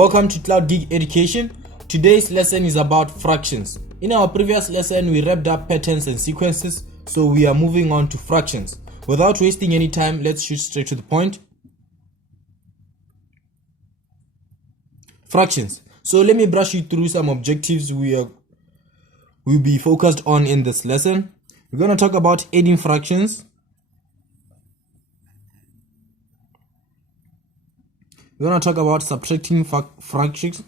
Welcome to Cloud Geek Education. Today's lesson is about fractions. In our previous lesson, we wrapped up patterns and sequences, so we are moving on to fractions. Without wasting any time, let's shoot straight to the point. Fractions. So let me brush you through some objectives we'll be focused on in this lesson. We're going to talk about adding fractions. We're going to talk about subtracting fractions.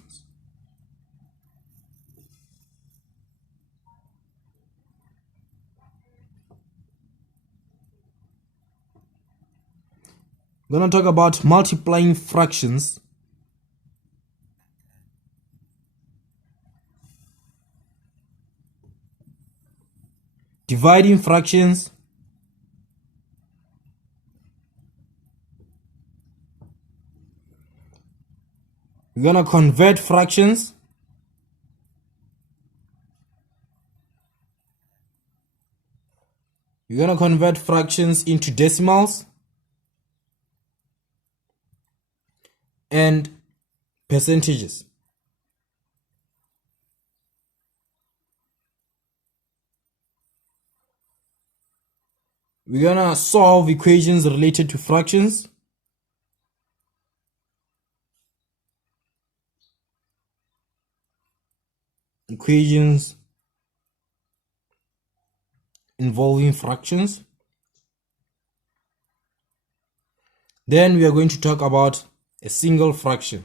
We're going to talk about multiplying fractions. Dividing fractions. We're going to convert fractions. We're going to convert fractions into decimals and percentages. We're going to solve equations related to fractions. Equations involving fractions. Then we are going to talk about a single fraction.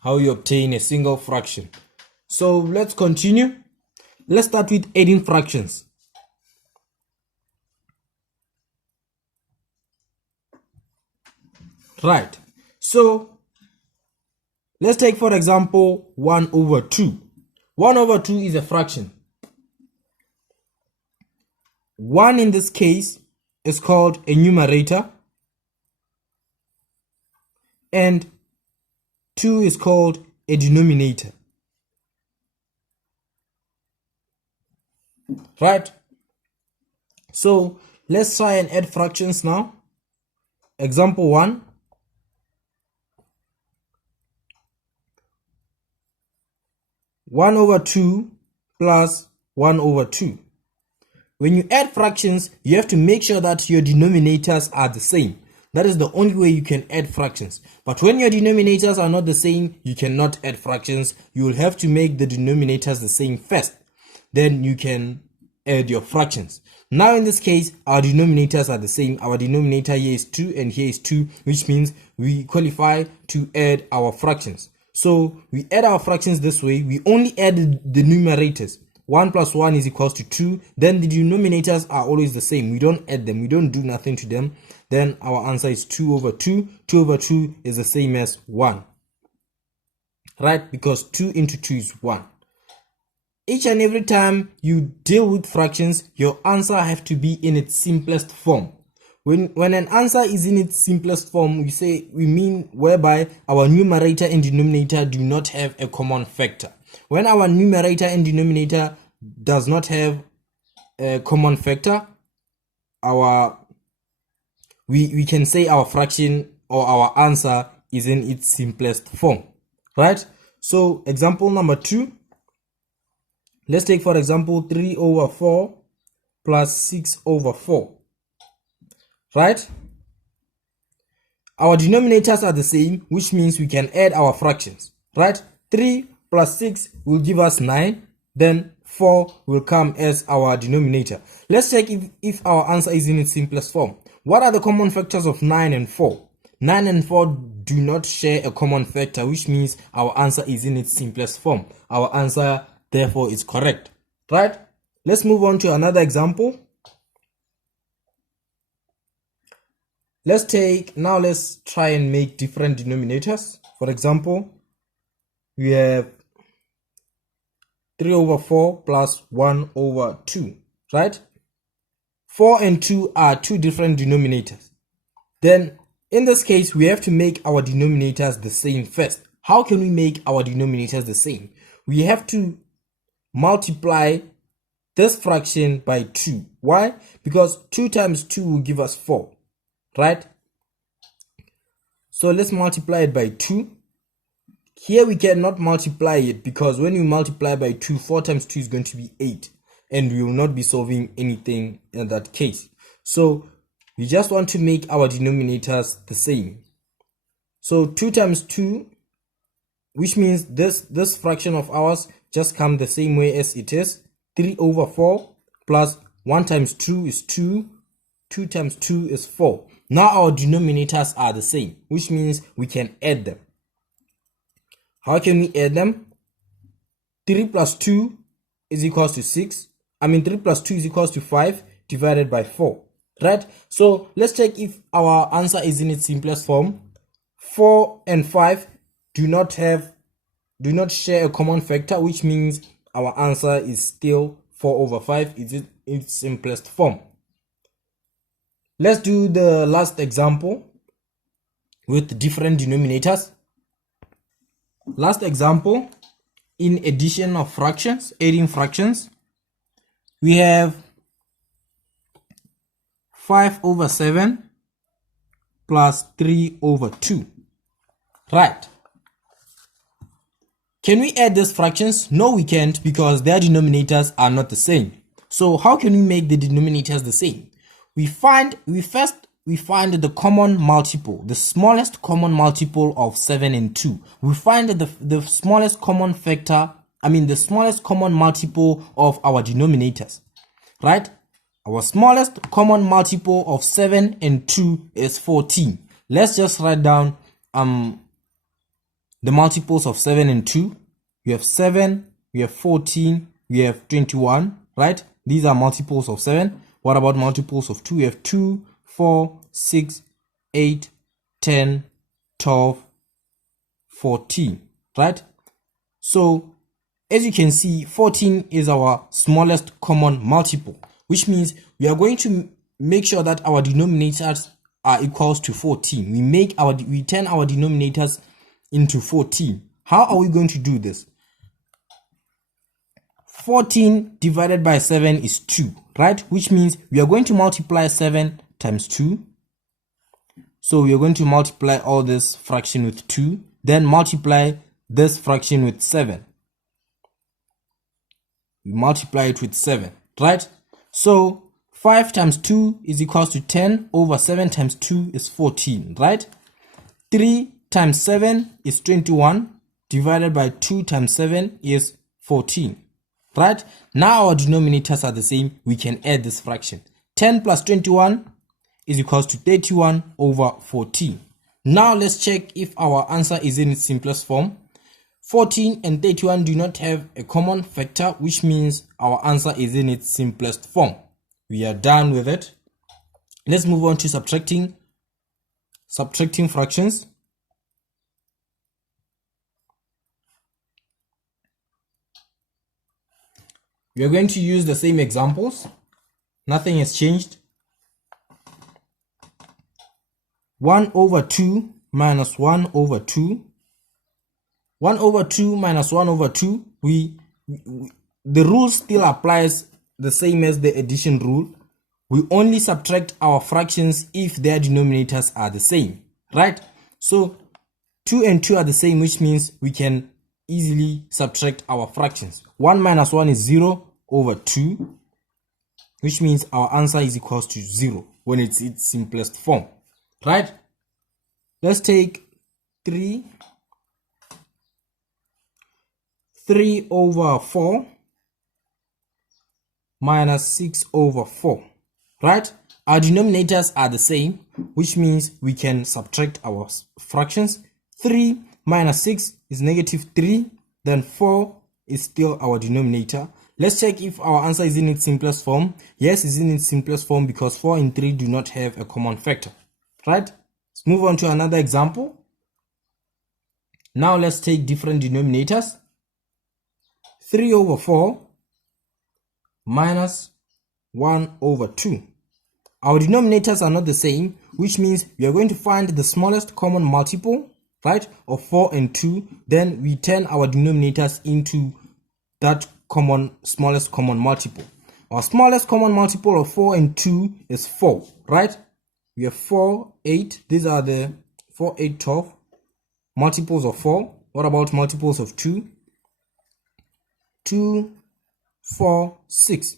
How you obtain a single fraction. So let's continue. Let's start with adding fractions. Right. So let's take, for example, 1 over 2. 1 over 2 is a fraction. 1 in this case is called a numerator and 2 is called a denominator. Right? So let's try and add fractions now. Example 1. 1 over 2 plus 1 over 2. When you add fractions, you have to make sure that your denominators are the same. That is the only way you can add fractions. But when your denominators are not the same, you cannot add fractions. You will have to make the denominators the same first. Then you can add your fractions. Now in this case, our denominators are the same. Our denominator here is 2 and here is 2, which means we qualify to add our fractions. So we add our fractions this way. We only add the numerators. 1 plus 1 is equals to 2. Then the denominators are always the same. We don't add them. We don't do nothing to them. Then our answer is 2 over 2. 2 over 2 is the same as 1. Right? Because 2 into 2 is 1. Each and every time you deal with fractions, your answer have to be in its simplest form. When an answer is in its simplest form, we mean whereby our numerator and denominator do not have a common factor. When our numerator and denominator does not have a common factor, we can say our fraction or our answer is in its simplest form. Right? So example number 2. Let's take, for example, 3 over 4 plus 6 over 4. Right? Our denominators are the same, which means we can add our fractions. Right? 3 plus 6 will give us 9. Then 4 will come as our denominator. Let's check if our answer is in its simplest form. What are the common factors of 9 and 4? 9 and 4 do not share a common factor, which means our answer is in its simplest form. Our answer therefore is correct. Right? Let's move on to another example. Let's try and make different denominators. For example, we have 3 over 4 plus 1 over 2. Right? 4 and 2 are two different denominators. Then in this case, we have to make our denominators the same first. How can we make our denominators the same? We have to multiply this fraction by 2. Why? Because 2 times 2 will give us 4. right? So let's multiply it by 2. Here we cannot multiply it because when you multiply by 2, 4 times 2 is going to be 8, and we will not be solving anything in that case. So we just want to make our denominators the same. So 2 times 2, which means this fraction of ours just comes the same way as it is. 3 over 4 plus 1 times 2 is 2. 2 times 2 is 4. Now our denominators are the same, which means we can add them. How can we add them? 3 plus 2 is equals to 6. 3 plus 2 is equals to 5 divided by 4. Right? So let's check if our answer is in its simplest form. 4 and 5 do not share a common factor, which means our answer is still 4 over 5 is in its simplest form. Let's do the last example with different denominators. Last example, in addition of fractions, adding fractions, we have 5 over 7 plus 3 over 2. Right. Can we add these fractions? No, we can't, because their denominators are not the same. So how can we make the denominators the same? We find the common multiple, the smallest common multiple of 7 and 2. We find the smallest common factor, the smallest common multiple of our denominators, right? Our smallest common multiple of 7 and 2 is 14. Let's just write down the multiples of 7 and 2. We have 7, we have 14, we have 21, right? These are multiples of 7. What about multiples of 2? We have 2, 4, 6, 8, 10, 12, 14, right? So as you can see, 14 is our smallest common multiple, which means we are going to make sure that our denominators are equals to 14. We turn our denominators into 14. How are we going to do this? 14 divided by 7 is 2, right? Which means we are going to multiply 7 times 2. So we are going to multiply all this fraction with 2, then multiply this fraction with 7. We multiply it with 7, right? So 5 times 2 is equals to 10 over 7 times 2 is 14, right? 3 times 7 is 21 divided by 2 times 7 is 14, right? Now our denominators are the same. We can add this fraction. 10 plus 21 is equals to 31 over 14. Now let's check if our answer is in its simplest form. 14 and 31 do not have a common factor, which means our answer is in its simplest form. We are done with it. Let's move on to subtracting fractions. We are going to use the same examples. Nothing has changed. 1 over 2 minus 1 over 2. 1 over 2 minus 1 over 2. The rule still applies the same as the addition rule. We only subtract our fractions if their denominators are the same, right? So 2 and 2 are the same, which means we can easily subtract our fractions. 1 minus 1 is 0 over 2, which means our answer is equals to 0 when it's its simplest form, right? Let's take 3 over 4 minus 6 over 4, right? Our denominators are the same, which means we can subtract our fractions. 3 minus 6 is negative 3, then 4 is still our denominator. Let's check if our answer is in its simplest form. Yes, it's in its simplest form because 4 and 3 do not have a common factor, right? Let's move on to another example. Now let's take different denominators. 3 over 4 minus 1 over 2. Our denominators are not the same, which means we are going to find the smallest common multiple, right, of 4 and 2. Then we turn our denominators into that smallest common multiple. Our smallest common multiple of 4 and 2 is 4, right? We have 4, 8. These are the 4, 8, 12 multiples of 4. What about multiples of 2? 2, 4, 6.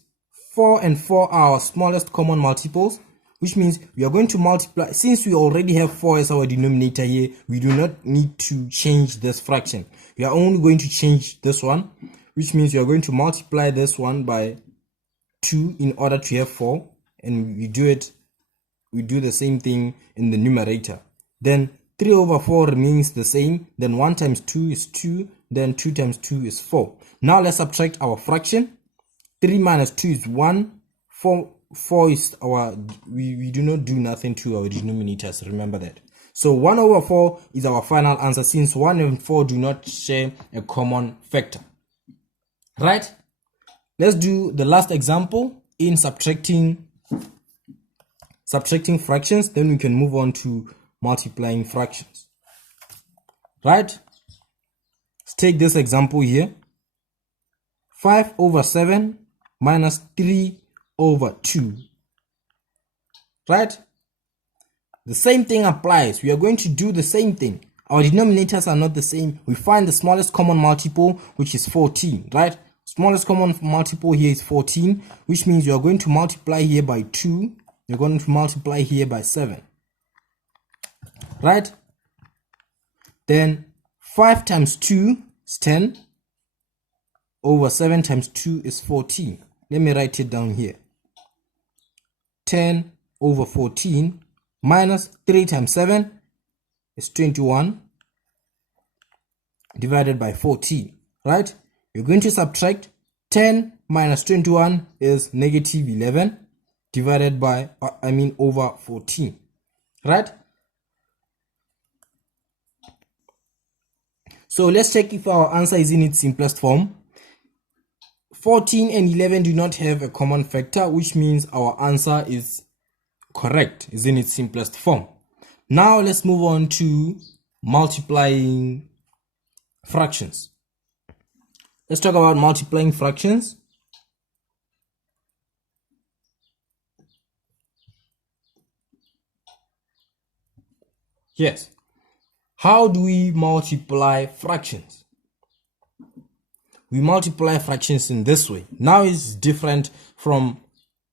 4 and 4 are our smallest common multiples, which means we are going to multiply. Since we already have 4 as our denominator here, we do not need to change this fraction. We are only going to change this one, which means we are going to multiply this one by 2 in order to have 4, and we do the same thing in the numerator. Then 3 over 4 remains the same. Then 1 times 2 is 2. Then 2 times 2 is 4. Now let's subtract our fraction. 3 minus 2 is 1. 4 is our, we do not do nothing to our denominators, remember that. So 1 over 4 is our final answer, since 1 and 4 do not share a common factor. Right? Let's do the last example in subtracting fractions, then we can move on to multiplying fractions. Right? Let's take this example here. 5 over 7 minus 3 over 2. Right? The same thing applies. We are going to do the same thing. Our denominators are not the same. We find the smallest common multiple, which is 14. Right? Smallest common multiple here is 14, which means you are going to multiply here by 2. You're going to multiply here by 7. Right? Then 5 times 2 is 10. Over 7 times 2 is 14. Let me write it down here. 10 over 14 minus 3 times 7 is 21 divided by 14. Right? You're going to subtract 10 minus 21 is negative 11 divided by, over 14. Right? So let's check if our answer is in its simplest form. 14 and 11 do not have a common factor, which means our answer is correct, is in its simplest form. Now let's move on to multiplying fractions. Let's talk about multiplying fractions. Yes. How do we multiply fractions? We multiply fractions in this way. Now it's different from,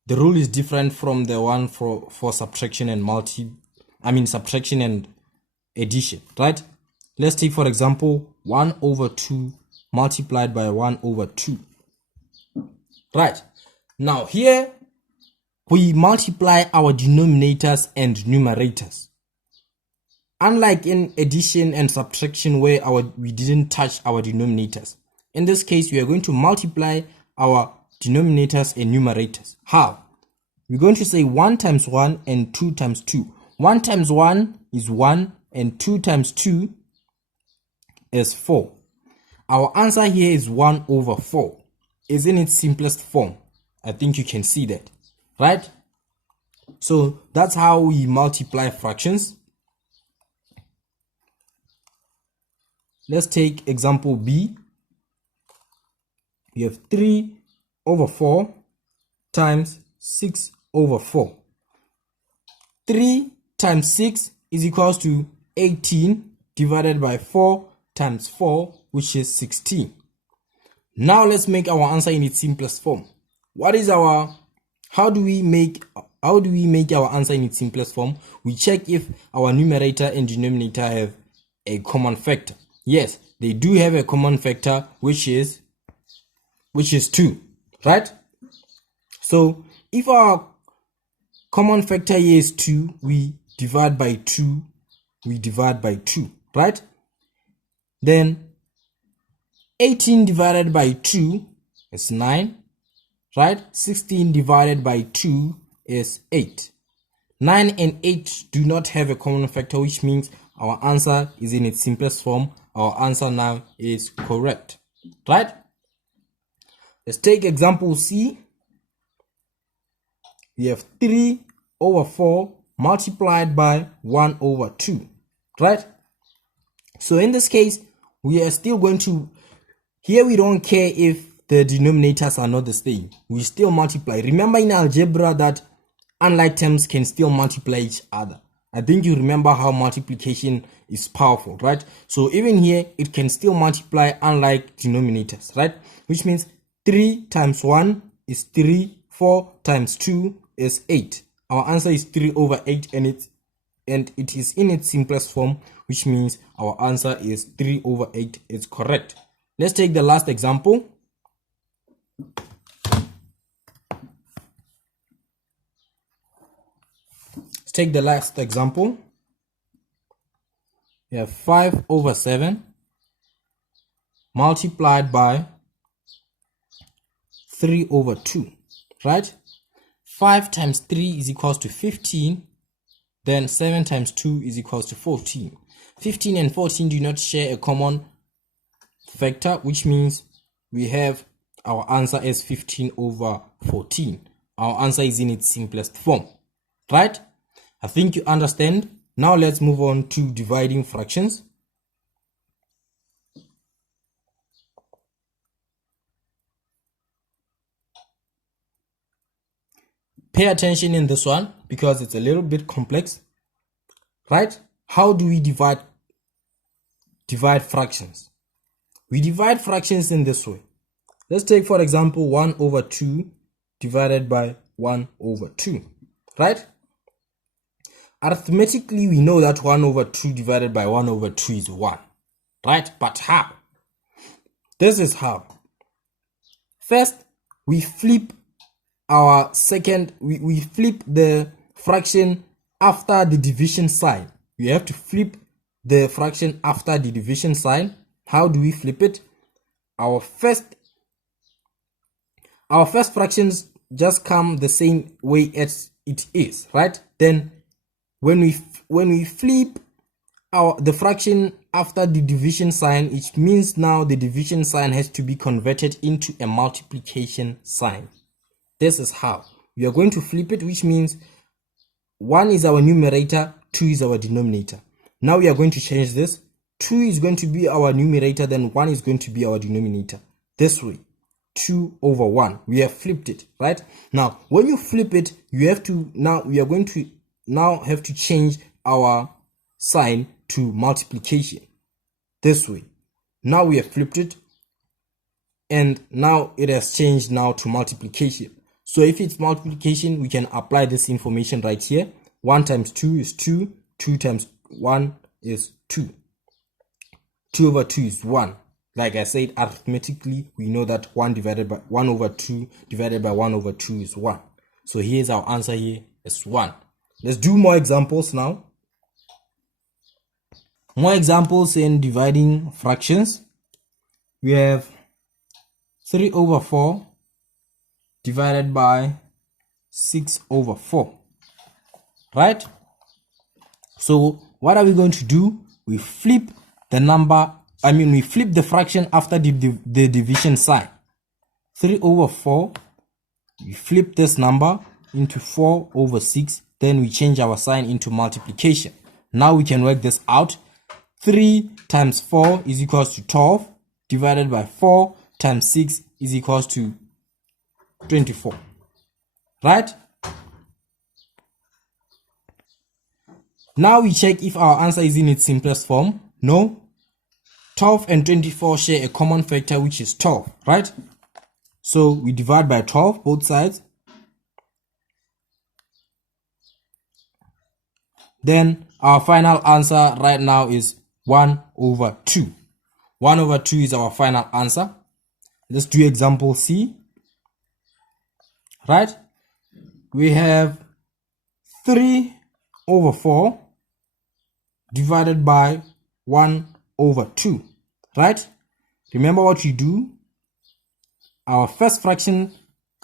the rule is different from the one for subtraction and subtraction and addition, right? Let's take, for example, 1 over 2 multiplied by 1 over 2. Right. Now here we multiply our denominators and numerators. Unlike in addition and subtraction where we didn't touch our denominators. In this case, we are going to multiply our denominators and numerators. How? We're going to say 1 times 1 and 2 times 2. 1 times 1 is 1 and 2 times 2 is 4. Our answer here is 1 over 4. Is in its simplest form. I think you can see that. Right? So that's how we multiply fractions. Let's take example B. We have 3 over 4 times 6 over 4. 3 times 6 is equals to 18 divided by 4 times 4, which is 16. Now let's make our answer in its simplest form. How do we make our answer in its simplest form? We check if our numerator and denominator have a common factor. Yes, they do have a common factor, which is 2, right? So if our common factor here is 2, we divide by 2, right? Then 18 divided by 2 is 9, right? 16 divided by 2 is 8. 9 and 8 do not have a common factor, which means our answer is in its simplest form. Our answer now is correct, right? Let's take example C. We have 3 over 4 multiplied by 1 over 2, right? So in this case, we are still going to, here we don't care if the denominators are not the same. We still multiply. Remember in algebra that unlike terms can still multiply each other. I think you remember how multiplication is powerful, right? So even here, it can still multiply unlike denominators, right? Which means 3 times 1 is 3, 4 times 2 is 8. Our answer is 3 over 8, and it is in its simplest form, which means our answer is 3 over 8 is correct. Let's take the last example. Let's take the last example. We have 5 over 7 multiplied by 3 over 2, right? 5 times 3 is equals to 15. Then 7 times 2 is equals to 14. 15 and 14 do not share a common factor, which means we have our answer as 15 over 14. Our answer is in its simplest form, right? I think you understand. Now let's move on to dividing fractions. Pay attention in this one because it's a little bit complex, right? How do we divide fractions? We divide fractions in this way. Let's take, for example, 1 over 2 divided by 1 over 2, right? Arithmetically, we know that 1 over 2 divided by 1 over 2 is 1, right? But how? This is how. First, we flip our second, we flip the fraction after the division sign. We have to flip the fraction after the division sign. How do we flip it? Our first fractions just come the same way as it is, right? Then when we flip the fraction after the division sign, it means now the division sign has to be converted into a multiplication sign. This is how we are going to flip it, which means 1 is our numerator, 2 is our denominator. Now we are going to change this. 2 is going to be our numerator, then 1 is going to be our denominator. This way, 2 over 1. We have flipped it, right? Now, when you flip it, we are going to now have to change our sign to multiplication. This way. Now we have flipped it, and now it has changed now to multiplication. So if it's multiplication, we can apply this information right here. 1 times 2 is 2. 2 times 1 is 2. 2 over 2 is 1. Like I said, arithmetically, we know that 1 over 2 divided by 1 over 2 is 1. So here's our answer here is 1. Let's do more examples now. More examples in dividing fractions. We have 3 over 4 divided by 6 over 4, right? So what are we going to do? We flip we flip the fraction after the division sign. 3 over 4, we flip this number into 4 over 6, then we change our sign into multiplication. Now we can work this out. 3 times 4 is equals to 12, divided by 4 times 6 is equals to 24, right? Now we check if our answer is in its simplest form. No. 12 and 24 share a common factor, which is 12, right? So we divide by 12 both sides. Then our final answer right now is 1 over 2. 1 over 2 is our final answer. Let's do example C. Right? We have 3 over 4 divided by 1 over 2. Right? Remember what you do? Our first fraction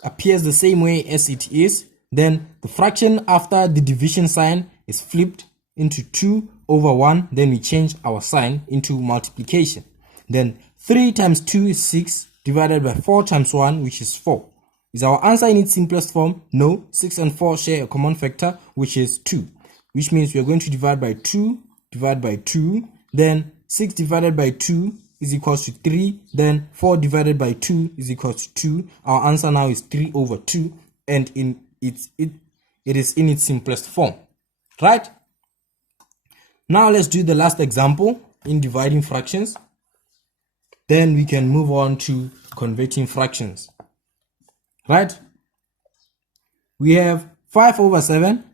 appears the same way as it is. Then the fraction after the division sign is flipped into 2 over 1. Then we change our sign into multiplication. Then 3 times 2 is 6 divided by 4 times 1, which is 4. Is our answer in its simplest form? No. 6 and 4 share a common factor, which is 2. Which means we are going to divide by 2, divide by 2. Then 6 divided by 2 is equals to 3. Then 4 divided by 2 is equals to 2. Our answer now is 3 over 2. And in it is in its simplest form, right? Now let's do the last example in dividing fractions. Then we can move on to converting fractions, right? We have 5/7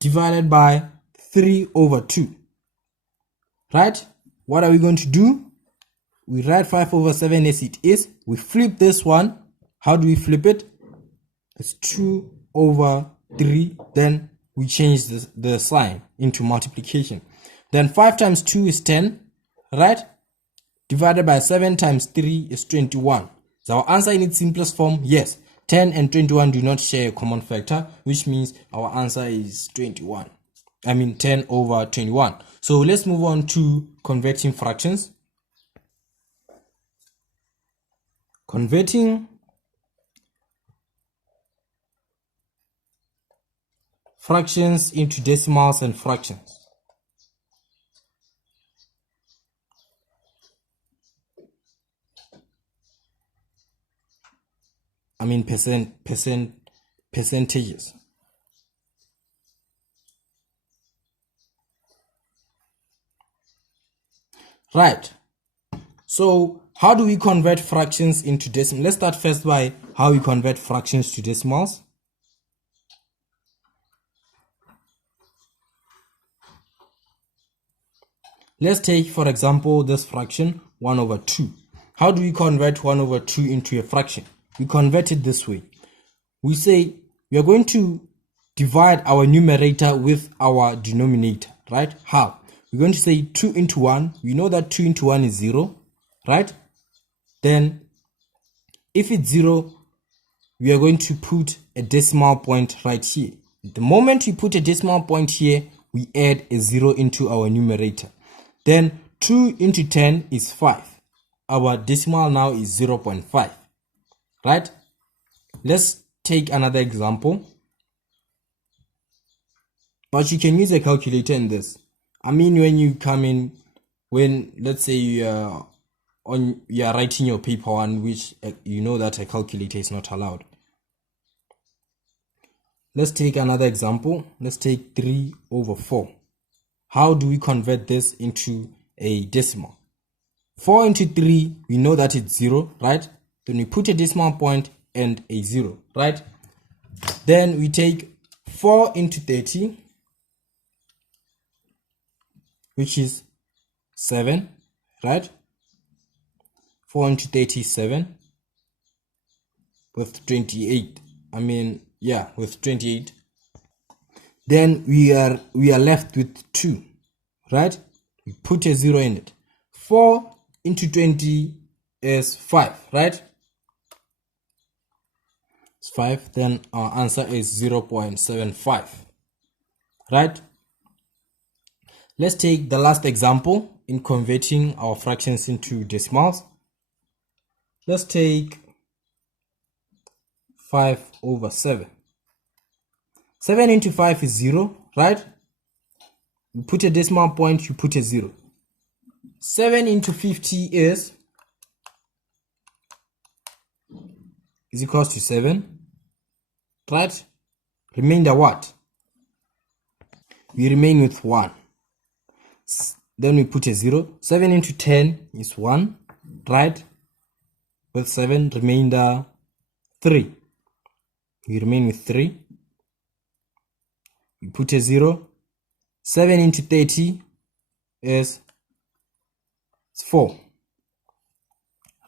divided by 3/2, right? What are we going to do? We write 5/7 as it is. We flip this one. How do we flip it? It's 2/3. Then we change the sign into multiplication. Then 5 times 2 is 10, right? Divided by 7 times 3 is 21. Is our answer in its simplest form? Yes. 10 and 21 do not share a common factor, which means our answer is 21. I mean 10/21. So let's move on to converting fractions. Converting fractions into decimals and fractions. I mean percentages. Right. So how do we convert fractions into decimals? Let's start first by how we convert fractions to decimals. Let's take, for example, this fraction 1/2. How do we convert 1/2 into a fraction? We convert it this way. We say we are going to divide our numerator with our denominator, right? How? We're going to say 2 into 1. We know that 2 into 1 is 0, right? Then if it's 0, we are going to put a decimal point right here. The moment we put a decimal point here, we add a 0 into our numerator. Then 2 into 10 is 5. Our decimal now is 0.5, right? Let's take another example. But you can use a calculator in this. I mean, when you come in, when let's say you are writing your paper on which you know that a calculator is not allowed. Let's take another example. Let's take 3/4. How do we convert this into a decimal? 4 into 3, we know that it's 0, right? Then we put a decimal point and a 0, right? Then we take 4 into 30, which is 7, right? 4 into 30 is 7 with 28. I mean, yeah, with 28. Then we are left with 2, right? We put a 0 in it. 4 into 20 is 5, right? It's 5. Then our answer is 0.75, right? Let's take the last example in converting our fractions into decimals. Let's take 5/7. 7 into 5 is 0, right? You put a decimal point, you put a 0. 7 into 50 is equals to 7, right? Remainder what? We remain with 1. Then we put a 0. 7 into 10 is 1, right? With 7, remainder 3. We remain with 3. We put a 0. 7 into 30 is 4,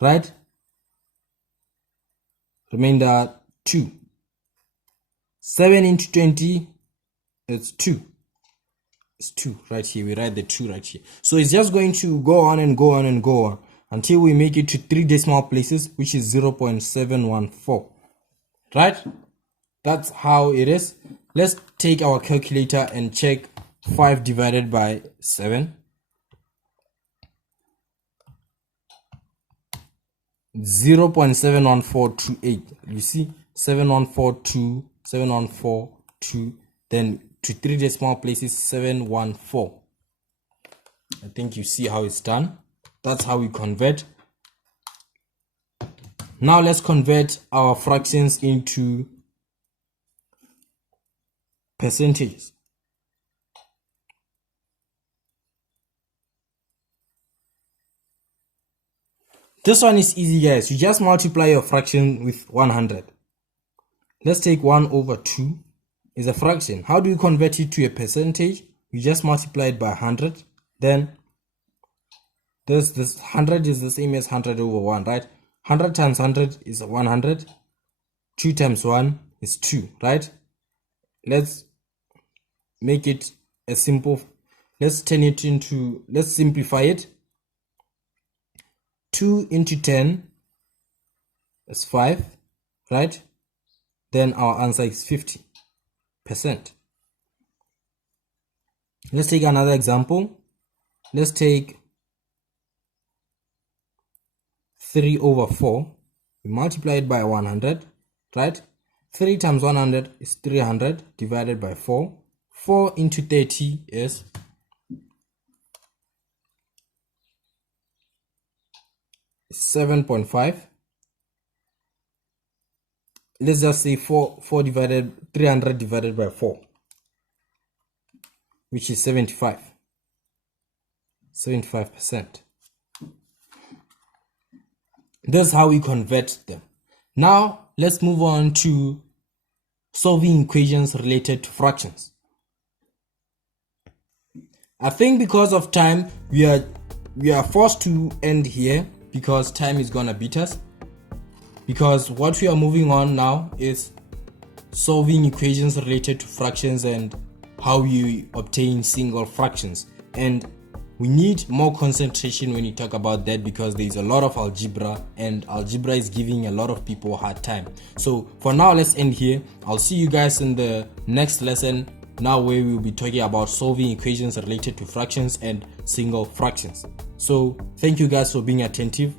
right? Remainder 2. 7 into 20 is 2. It's 2 right here. We write the 2 right here. So it's just going to go on and go on and go on until we make it to 3 decimal places, which is 0.714, right? That's how it is. Let's take our calculator and check 5 divided by 7. 0.71428. You see, 714, then to 3 decimal places 714. I think you see how it's done. That's how we convert. Now let's convert our fractions into percentages. This one is easy, guys. You just multiply your fraction with 100. Let's take 1 over 2 is a fraction. How do you convert it to a percentage? You just multiply it by 100. Then this 100 is the same as 100 over 1, right? 100 times 100 is 100. 2 times 1 is 2, right? Let's make it a simple, let's simplify it. 2 into 10 is 5, right? Then our answer is 50%. Let's take another example. Let's take 3 over 4. We multiply it by 100, right? 3 times 100 is 300 divided by 4. 4 into 30 is 7.5. Let's just say 300 divided by 4, which is 75%. That's how we convert them. Now let's move on to solving equations related to fractions. I think because of time we are forced to end here because time is gonna beat us, because what we are moving on now is solving equations related to fractions and how you obtain single fractions. And we need more concentration when you talk about that, because there is a lot of algebra and algebra is giving a lot of people a hard time. So for now, let's end here. I'll see you guys in the next lesson, now where we'll be talking about solving equations related to fractions and single fractions. So thank you guys for being attentive.